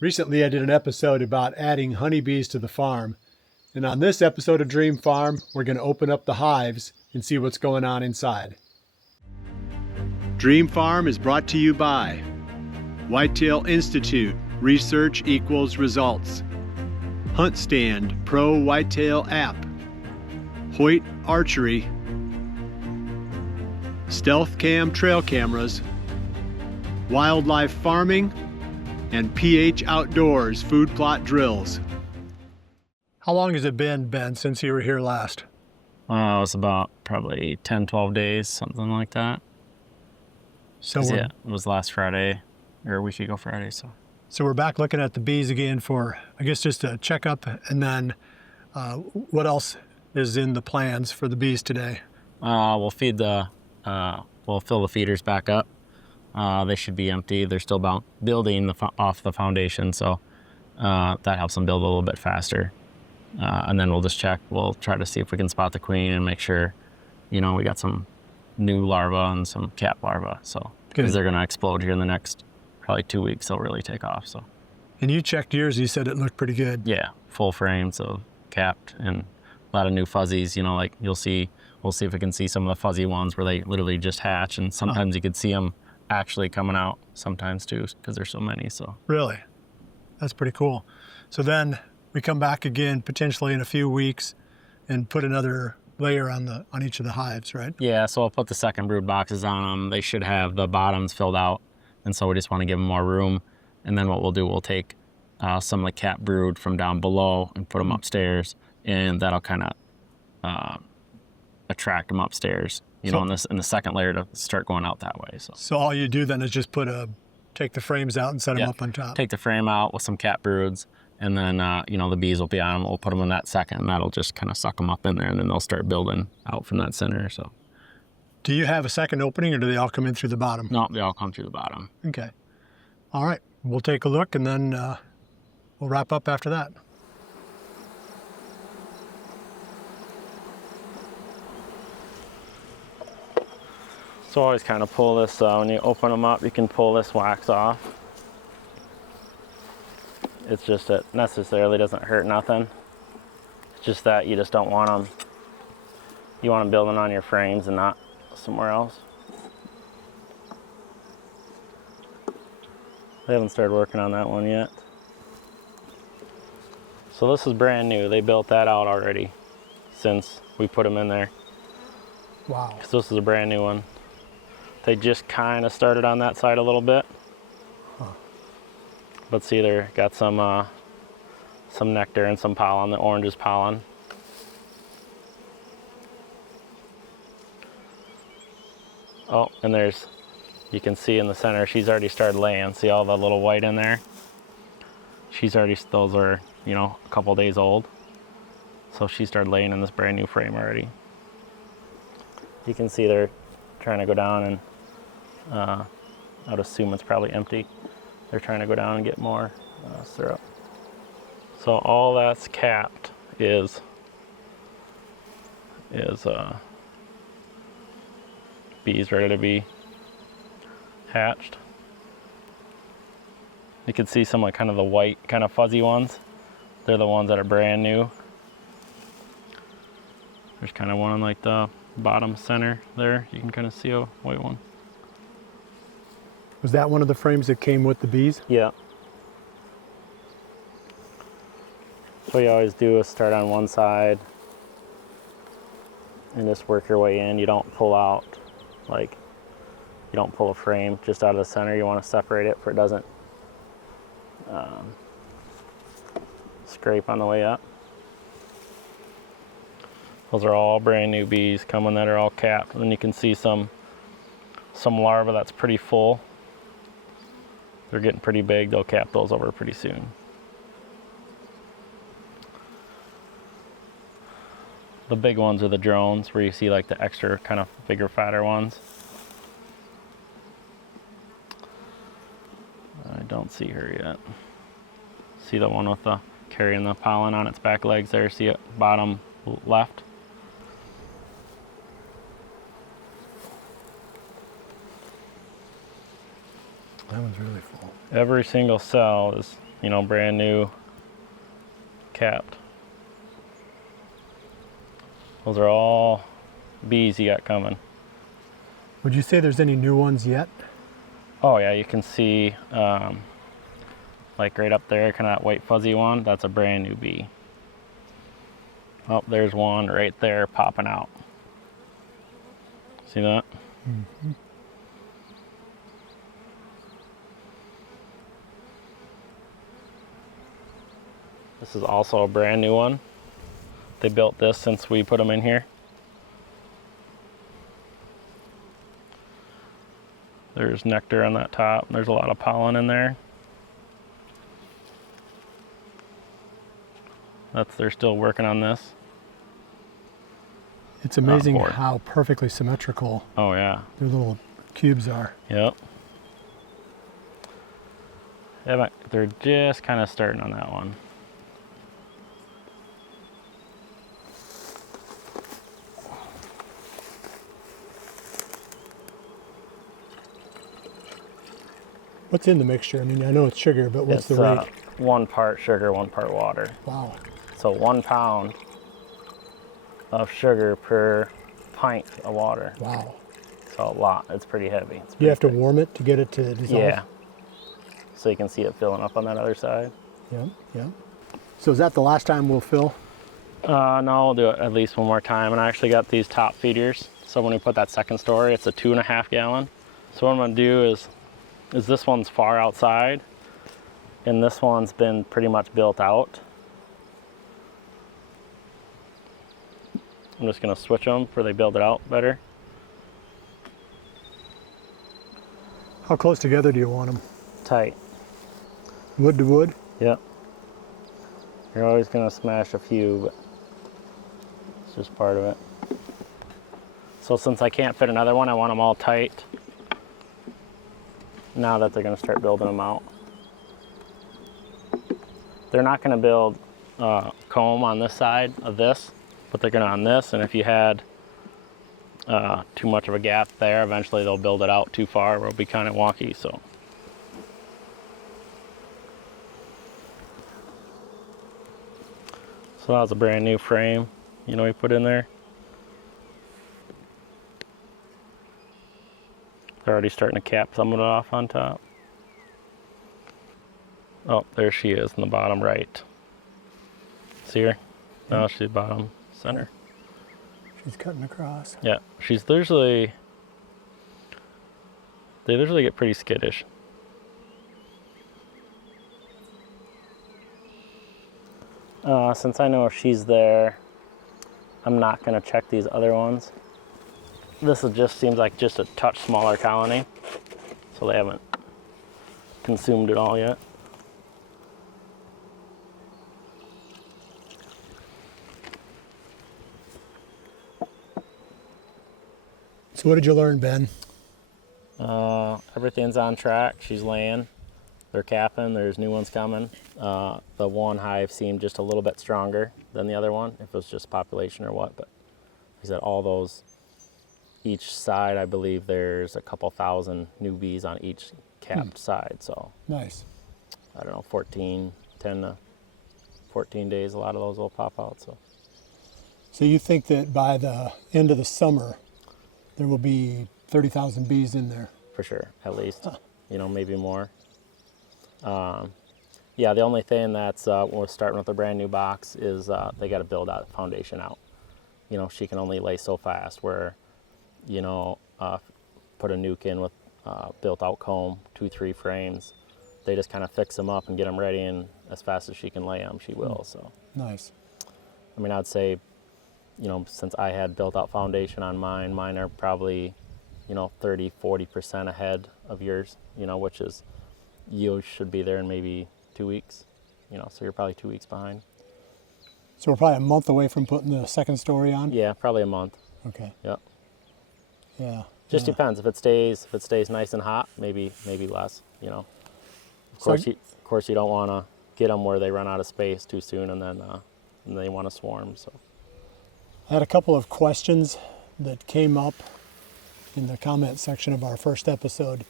Recently, I did an episode about adding honeybees to the farm. And on this episode of Dream Farm, we're going to open up the hives and see what's going on inside. Dream Farm is brought to you by Whitetail Institute, Research Equals Results. Hunt Stand Pro Whitetail App. Hoyt Archery. Stealth Cam Trail Cameras. Wildlife Farming. And PH Outdoors Food Plot Drills. How long has it been, Ben, since you were here last? It was about probably 10, 12 days, something like that. So yeah, it was last Friday, or a week ago Friday. So we're back looking at the bees again for, I guess, just a checkup. And then what else is in the plans for the bees today? We'll fill the feeders back up. They should be empty. They're still building off the foundation, so that helps them build a little bit faster. And then we'll just check. We'll try to see if we can spot the queen and make sure, we got some new larvae and some cap larvae. So because they're going to explode here in the next probably 2 weeks, they'll really take off. So. And you checked yours. You said it looked pretty good. Yeah, full frame, so capped, and a lot of new fuzzies. Like we'll see if we can see some of the fuzzy ones where they literally just hatch, and sometimes you could see them actually coming out sometimes too, because there's so many. So really, that's pretty cool. So then we come back again potentially in a few weeks and put another layer on each of the hives, right? Yeah, so I'll put the second brood boxes on them. They should have the bottoms filled out, and so we just want to give them more room. And then what we'll do, we'll take some of the cap brood from down below and put them upstairs, and that'll kind of attract them upstairs, in the second layer to start going out that way. So all you do then is just take the frames out and set them up on top. Take the frame out with some cap broods, and then the bees will be on them. We'll put them in that second, and that'll just kind of suck them up in there, and then they'll start building out from that center. So, do you have a second opening, or do they all come in through the bottom? No, they all come through the bottom. Okay. All right. We'll take a look, and then we'll wrap up after that. So always kind of pull this, when you open them up, you can pull this wax off. It's just, it necessarily doesn't hurt nothing. It's just that you just don't want them, you want them building on your frames and not somewhere else. They haven't started working on that one yet. So this is brand new. They built that out already since we put them in there. Wow. Because this is a brand new one. They just kind of started on that side a little bit. But see, they're got some nectar and some pollen. The orange is pollen. Oh, and you can see in the center, she's already started laying. See all the little white in there? Those are, a couple days old. So she started laying in this brand new frame already. You can see they're trying to go down, and I would assume it's probably empty. They're trying to go down and get more syrup. So all that's capped is bees ready to be hatched. You can see some kind of the white, kind of fuzzy ones. They're the ones that are brand new. There's kind of one in like the bottom center there. You can kind of see a white one. Was that one of the frames that came with the bees? Yeah. So what you always do is start on one side and just work your way in. You don't pull out, you don't pull a frame just out of the center. You want to separate it so it doesn't scrape on the way up. Those are all brand new bees coming that are all capped. And then you can see some larvae that's pretty full. They're getting pretty big. They'll cap those over pretty soon. The big ones are the drones, where you see like the extra kind of bigger, fatter ones. I don't see her yet. See the one with the carrying the pollen on its back legs there? See it bottom left? That one's really full. Every single cell is you know, brand new capped. Those are all bees you got coming. Would you say there's any new ones yet? Oh yeah, you can see like right up there, kind of that white fuzzy one, that's a brand new bee. Oh, there's one right there popping out. See that? Mm-hmm. This is also a brand new one. They built this since we put them in here. There's nectar on that top. There's a lot of pollen in there. They're still working on this. It's amazing how perfectly symmetrical oh yeah, their little cubes are. Yep. Yeah, they're just kind of starting on that one. What's in the mixture? I mean, I know it's sugar, but what's the rate? 1 part sugar, 1 part water. Wow. So 1 pound of sugar per pint of water. Wow. So a lot. It's pretty heavy. It's pretty you have to thick. warm it to get it to dissolve? Yeah. So you can see it filling up on that other side. Yeah, yeah. So is that the last time we'll fill? No, we'll do it at least one more time. And I actually got these top feeders. So when we put that second story, it's a 2.5 gallon. So what I'm gonna do is this one's far outside and this one's been pretty much built out. I'm just gonna switch them before they build it out better. How close together do you want them? Tight. Wood to wood? Yep. You're always gonna smash a few, but it's just part of it. So since I can't fit another one, I want them all tight. Now that they're gonna start building them out. They're not gonna build comb on this side of this, but they're gonna on this, and if you had too much of a gap there, eventually they'll build it out too far where it'll be kind of wonky, so. So that was a brand new frame, you know, we put in there. They're already starting to cap some of it off on top. Oh, there she is in the bottom right. See her? No, she's bottom center. She's cutting across. Yeah, they usually get pretty skittish. Since I know if she's there, I'm not gonna check these other ones. This just seems like just a touch smaller colony, so they haven't consumed it all yet. So what did you learn, Ben? Everything's on track. She's laying. They're capping. There's new ones coming. The one hive seemed just a little bit stronger than the other one, if it was just population or what. But like I said, all those, each side, I believe there's a couple thousand new bees on each capped side. So nice. I don't know, 10 to 14 days, a lot of those will pop out. So you think that by the end of the summer, there will be 30,000 bees in there? For sure, at least, you know, maybe more. Yeah, the only thing that's, when we're starting with a brand new box is they got to build that foundation out. You know, she can only lay so fast where, you know, put a nuke in with built out comb, 2-3 frames. They just kind of fix them up and get them ready, and as fast as she can lay them, she will, so. Nice. I mean, I'd say, you know, since I had built out foundation on mine are probably, you know, 30-40% ahead of yours, you know, which is, you should be there in maybe 2 weeks, you know, so you're probably 2 weeks behind. So we're probably a month away from putting the second story on? Yeah, probably a month. Okay. Yep. Yeah. Just depends. If it stays nice and hot, maybe less, you know. Of course you don't want to get them where they run out of space too soon, and then they want to swarm, so. I had a couple of questions that came up in the comment section of our first episode.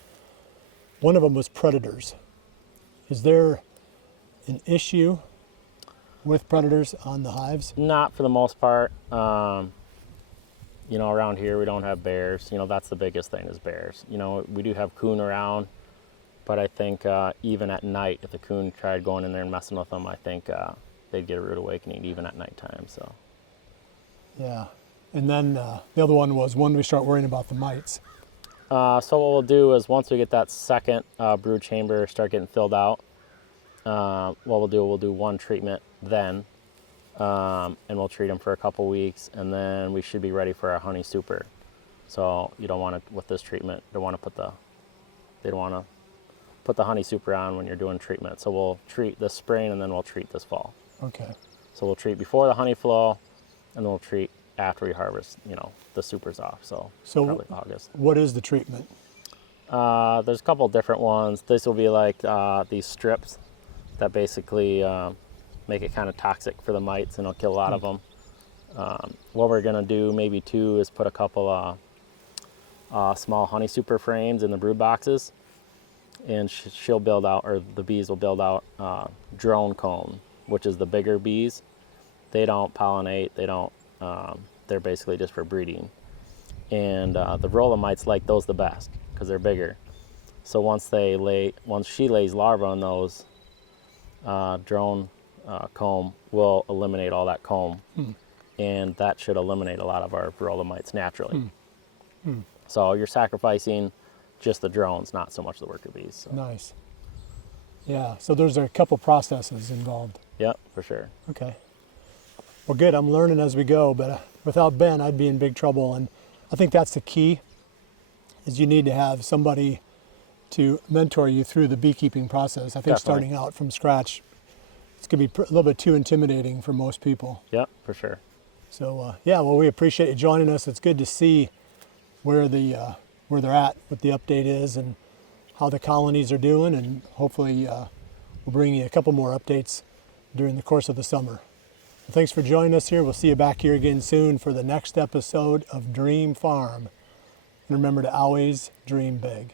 One of them was predators. Is there an issue with predators on the hives? Not for the most part. You know, around here we don't have bears. You know, that's the biggest thing is bears. You know, we do have coon around, but I think even at night, if the coon tried going in there and messing with them, I think they'd get a rude awakening even at nighttime. So. Yeah. And then the other one was when we start worrying about the mites. So what we'll do is once we get that second brood chamber start getting filled out, what we'll do one treatment then, and we'll treat them for a couple weeks, and then we should be ready for our honey super. So you don't want to, with this treatment, they don't want to put the honey super on when you're doing treatment. So we'll treat this spring and then we'll treat this fall. Okay. So we'll treat before the honey flow, and then we'll treat after we harvest, you know, the super's off. So probably August. What is the treatment? There's a couple different ones. This will be like these strips that basically make it kind of toxic for the mites, and it'll kill a lot of them. What we're gonna do maybe too is put a couple small honey super frames in the brood boxes, and she'll build out, or the bees will build out drone comb, which is the bigger bees. They don't pollinate, they don't, they're basically just for breeding. And the Varroa mites like those the best because they're bigger. So once she lays larvae on those, drone comb will eliminate all that comb, and that should eliminate a lot of our Varroa mites naturally. So you're sacrificing just the drones, not so much the worker bees. So. Nice. Yeah, so there's a couple processes involved. Yep, for sure. Okay. Well, good. I'm learning as we go, but without Ben, I'd be in big trouble. And I think that's the key, is you need to have somebody to mentor you through the beekeeping process. I think Definitely. Starting out from scratch, it's going to be a little bit too intimidating for most people. Yep, for sure. So, yeah, well, we appreciate you joining us. It's good to see where they're at, what the update is, and how the colonies are doing. And hopefully we'll bring you a couple more updates during the course of the summer. Thanks for joining us here. We'll see you back here again soon for the next episode of Dream Farm. And remember to always dream big.